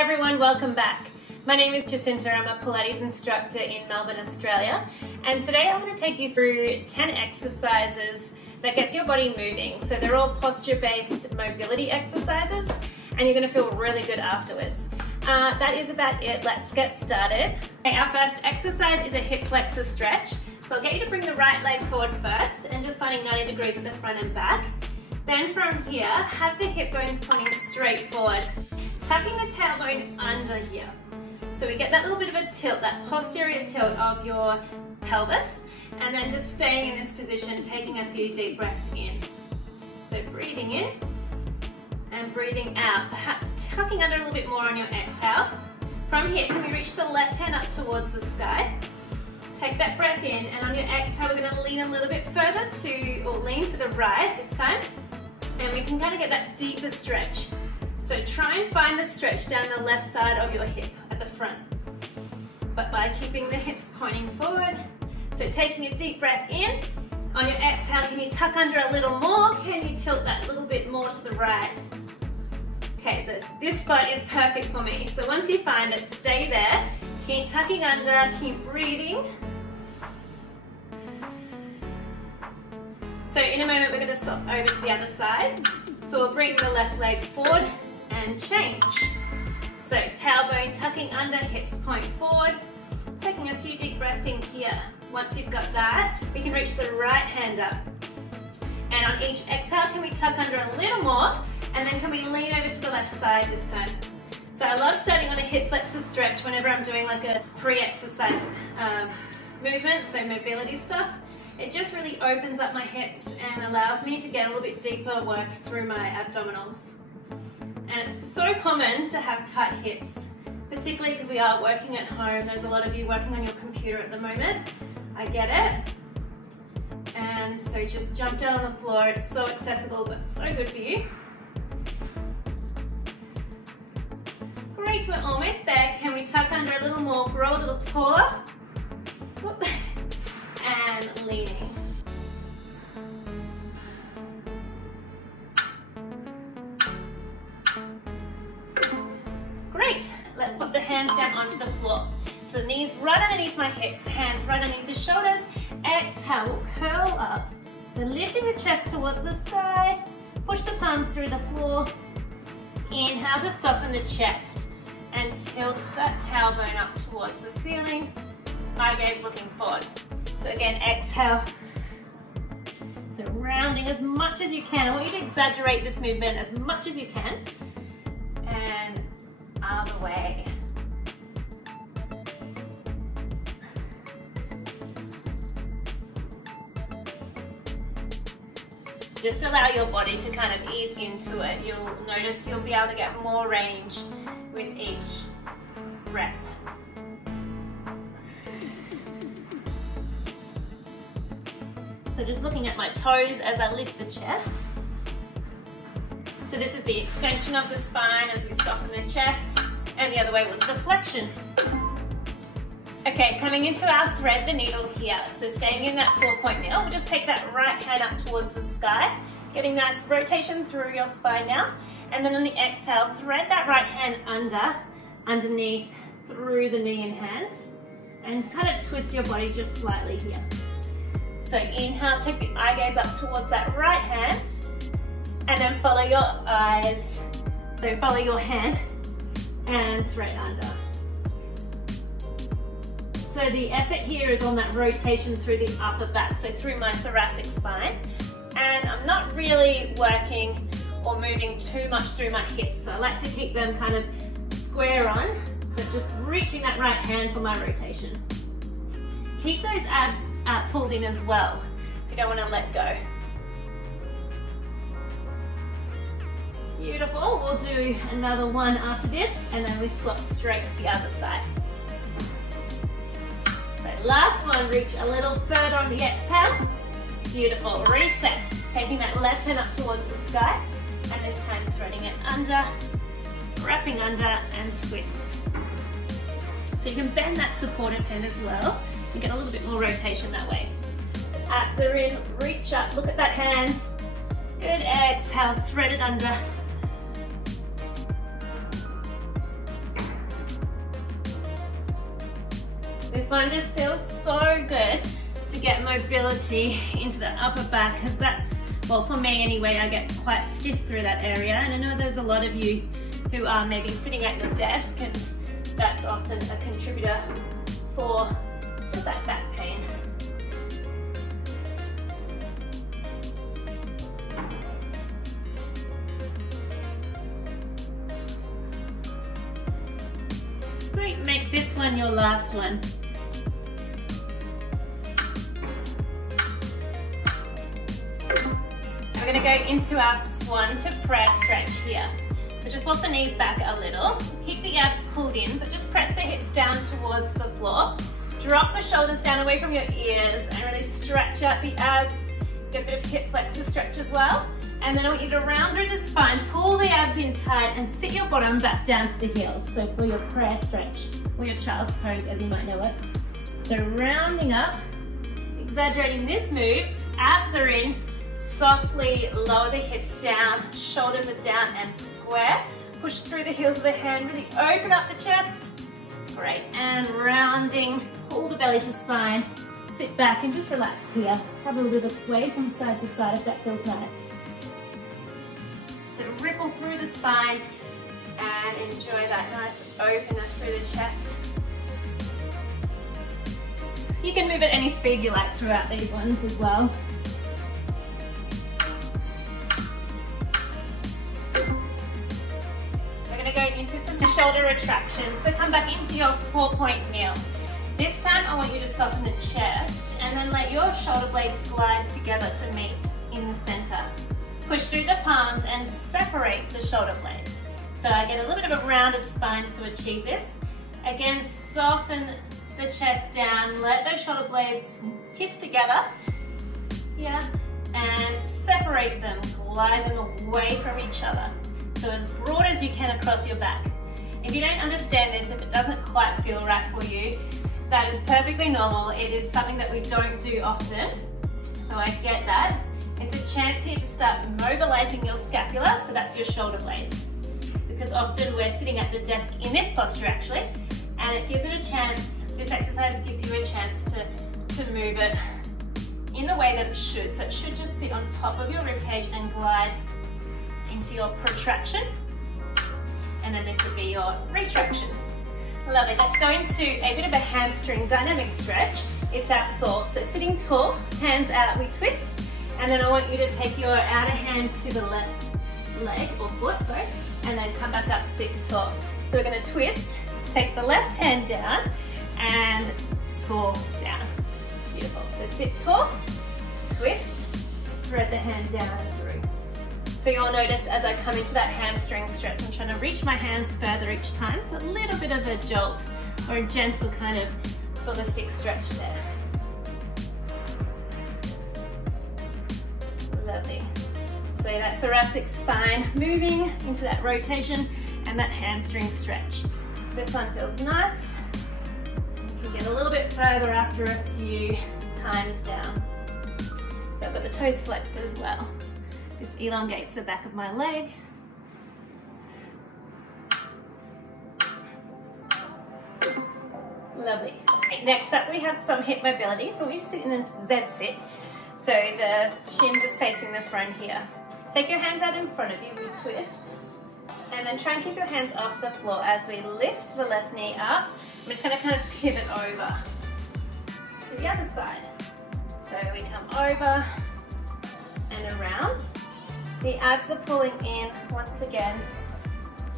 Hi everyone, welcome back. My name is Jacinta, I'm a Pilates instructor in Melbourne, Australia, and today I'm going to take you through 10 exercises that gets your body moving. So they're all posture-based mobility exercises, and you're going to feel really good afterwards. That is about it. Let's get started. Okay, our first exercise is a hip flexor stretch. So I'll get you to bring the right leg forward first and just finding 90 degrees at the front and back. Then from here, have the hip bones pointing straight forward, tucking the tailbone under here. So we get that little bit of a tilt, that posterior tilt of your pelvis, and then just staying in this position, taking a few deep breaths in. So breathing in and breathing out, perhaps tucking under a little bit more on your exhale. From here, can we reach the left hand up towards the sky? Take that breath in, and on your exhale, we're going to lean a little bit further or lean to the right this time, and we can kind of get that deeper stretch. So try and find the stretch down the left side of your hip at the front, but by keeping the hips pointing forward. So taking a deep breath in, on your exhale, can you tuck under a little more? Can you tilt that little bit more to the right? Okay, this spot is perfect for me. So once you find it, stay there. Keep tucking under, keep breathing. So in a moment, we're going to swap over to the other side. So we'll bring the left leg forward and change. So tailbone tucking under, hips point forward, taking a few deep breaths in here. Once you've got that, we can reach the right hand up. And on each exhale, can we tuck under a little more? And then can we lean over to the left side this time? So I love starting on a hip flexor stretch whenever I'm doing like a pre-exercise movement, so mobility stuff. It just really opens up my hips and allows me to get a little bit deeper work through my abdominals. And it's so common to have tight hips, particularly because we are working at home. There's a lot of you working on your computer at the moment. I get it. And so just jump down on the floor. It's so accessible, but so good for you. Great, we're almost there. Can we tuck under a little more, grow a little taller? Whoop. And leaning. Great, let's put the hands down onto the floor. So knees right underneath my hips, hands right underneath the shoulders. Exhale, we'll curl up. So lifting the chest towards the sky, push the palms through the floor. Inhale to soften the chest and tilt that tailbone up towards the ceiling. Eye gaze looking forward. So again, exhale. So rounding as much as you can. I want you to exaggerate this movement as much as you can. And other way. Just allow your body to kind of ease into it. You'll notice you'll be able to get more range with each rep. So just looking at my toes as I lift the chest. So this is the extension of the spine as we soften the chest, and the other way was the flexion. Okay, coming into our thread the needle here. So staying in that 4-point kneel, we'll just take that right hand up towards the sky, getting nice rotation through your spine now. And then on the exhale, thread that right hand underneath, through the knee and hand, and kind of twist your body just slightly here. So inhale, take the eye gaze up towards that right hand, and then follow your eyes. So follow your hand and thread under. So the effort here is on that rotation through the upper back, so through my thoracic spine. And I'm not really working or moving too much through my hips. So I like to keep them kind of square on, but just reaching that right hand for my rotation. Keep those abs pulled in as well, so you don't want to let go. Beautiful, we'll do another one after this, and then we swap straight to the other side. So last one, reach a little further on the exhale. Beautiful, reset. Taking that left hand up towards the sky, and this time threading it under, wrapping under, and twist. So you can bend that supportive hand as well. You get a little bit more rotation that way. Abs are in, reach up, look at that hand. Good, exhale, thread it under. This one just feels so good to get mobility into the upper back, because that's, well, for me anyway, I get quite stiff through that area, and I know there's a lot of you who are maybe sitting at your desk, and that's often a contributor for just that back pain. Great, make this one your last one. We're going to go into our swan to prayer stretch here. So just walk the knees back a little, keep the abs pulled in, but just press the hips down towards the floor. Drop the shoulders down away from your ears and really stretch out the abs. Get a bit of hip flexor stretch as well. And then I want you to round through the spine, pull the abs in tight and sit your bottom back down to the heels. So for your prayer stretch, or your child's pose as you might know it. So rounding up, exaggerating this move, abs are in, softly lower the hips down, shoulders are down and square. Push through the heels of the hand, really open up the chest. Great, and rounding, pull the belly to spine, sit back and just relax here. Have a little bit of a sway from side to side if that feels nice. So ripple through the spine and enjoy that nice openness through the chest. You can move at any speed you like throughout these ones as well. We're going to go into some shoulder retraction. So come back into your 4-point kneel. This time I want you to soften the chest and then let your shoulder blades glide together to meet in the center. Push through the palms and separate the shoulder blades. So I get a little bit of a rounded spine to achieve this. Again, soften the chest down, let those shoulder blades kiss together here and separate them, glide them away from each other. So as broad as you can across your back. If you don't understand this, if it doesn't quite feel right for you, that is perfectly normal. It is something that we don't do often, so I get that. It's a chance here to start mobilizing your scapula, so that's your shoulder blades. Because often we're sitting at the desk in this posture actually, and it gives it a chance, this exercise gives you a chance to move it in the way that it should. So it should just sit on top of your ribcage and glide into your protraction. And then this would be your retraction. Lovely, let's go into a bit of a hamstring dynamic stretch. It's our saw. So sitting tall, hands out, we twist. And then I want you to take your outer hand to the left leg, or foot, sorry, and then come back up, sit tall. So we're gonna twist, take the left hand down, and saw down. Beautiful. So sit tall, twist, thread the hand down and through. So you'll notice as I come into that hamstring stretch, I'm trying to reach my hands further each time. So a little bit of a jolt or a gentle kind of ballistic stretch there. Lovely. So that thoracic spine moving into that rotation and that hamstring stretch. So this one feels nice. You can get a little bit further after a few times down. So I've got the toes flexed as well. This elongates the back of my leg. Lovely. Okay, next up we have some hip mobility. So we sit in a Z sit. So the shin just facing the front here. Take your hands out in front of you, we twist. And then try and keep your hands off the floor as we lift the left knee up. I'm just going to kind of pivot over to the other side. So we come over and around. The abs are pulling in once again.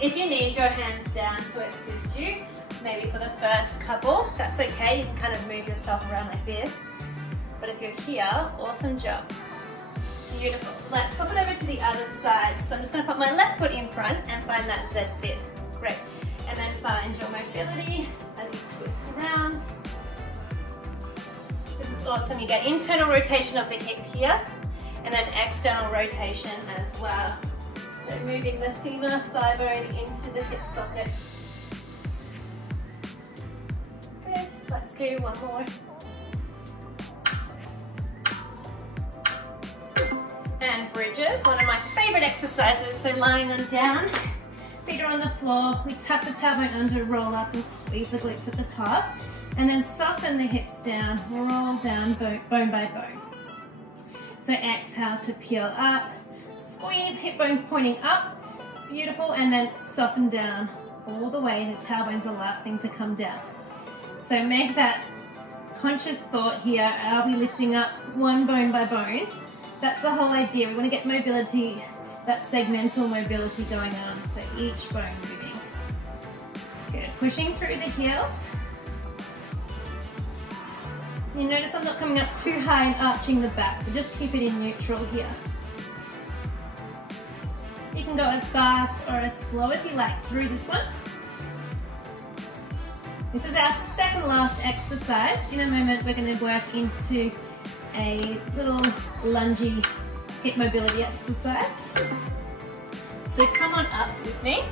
If you need your hands down to assist you, maybe for the first couple, that's okay. You can kind of move yourself around like this. But if you're here, awesome job. Beautiful. Let's flip it over to the other side. So I'm just going to put my left foot in front and find that Z sit. Great. And then find your mobility as you twist around. This is awesome. You get internal rotation of the hip here and then external rotation as well. So moving the femur thigh bone into the hip socket. Okay, let's do one more. And bridges, one of my favorite exercises. So lying on down, feet are on the floor, we tuck the tailbone under, roll up and squeeze the glutes at the top. And then soften the hips down, roll down bone by bone. So exhale to peel up, squeeze, hip bones pointing up, beautiful, and then soften down all the way. The tailbone's the last thing to come down. So make that conscious thought here, are we lifting up one bone by bone? That's the whole idea. We want to get mobility, that segmental mobility going on, so each bone moving. Good, pushing through the heels. You notice I'm not coming up too high and arching the back, so just keep it in neutral here. You can go as fast or as slow as you like through this one. This is our second last exercise. In a moment we're going to work into a little lungey hip mobility exercise. So come on up with me.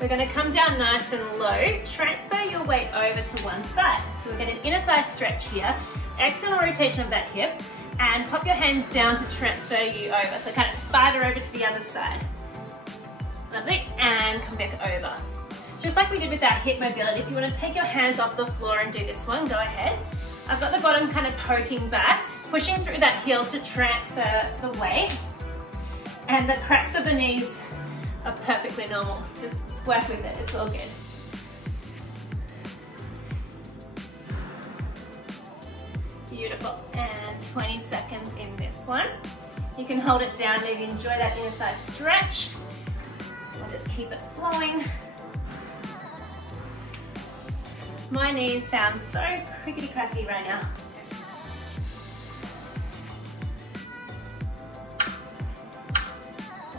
We're going to come down nice and low, transfer your weight over to one side. So we're getting an inner thigh stretch here, external rotation of that hip, and pop your hands down to transfer you over. So kind of spider over to the other side. Lovely, and come back over. Just like we did with our hip mobility, if you want to take your hands off the floor and do this one, go ahead. I've got the bottom kind of poking back, pushing through that heel to transfer the weight. And the cracks of the knees are perfectly normal. Just work with it, it's all good. Beautiful, and 20 seconds in this one. You can hold it down, maybe enjoy that inner thigh stretch. We'll just keep it flowing. My knees sound so crickety cracky right now.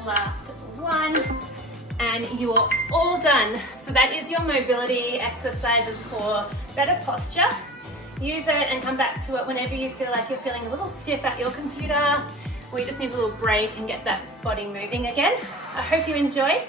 Last one, and you are all done. So that is your mobility exercises for better posture. Use it and come back to it whenever you feel like you're feeling a little stiff at your computer, or you just need a little break and get that body moving again. I hope you enjoy.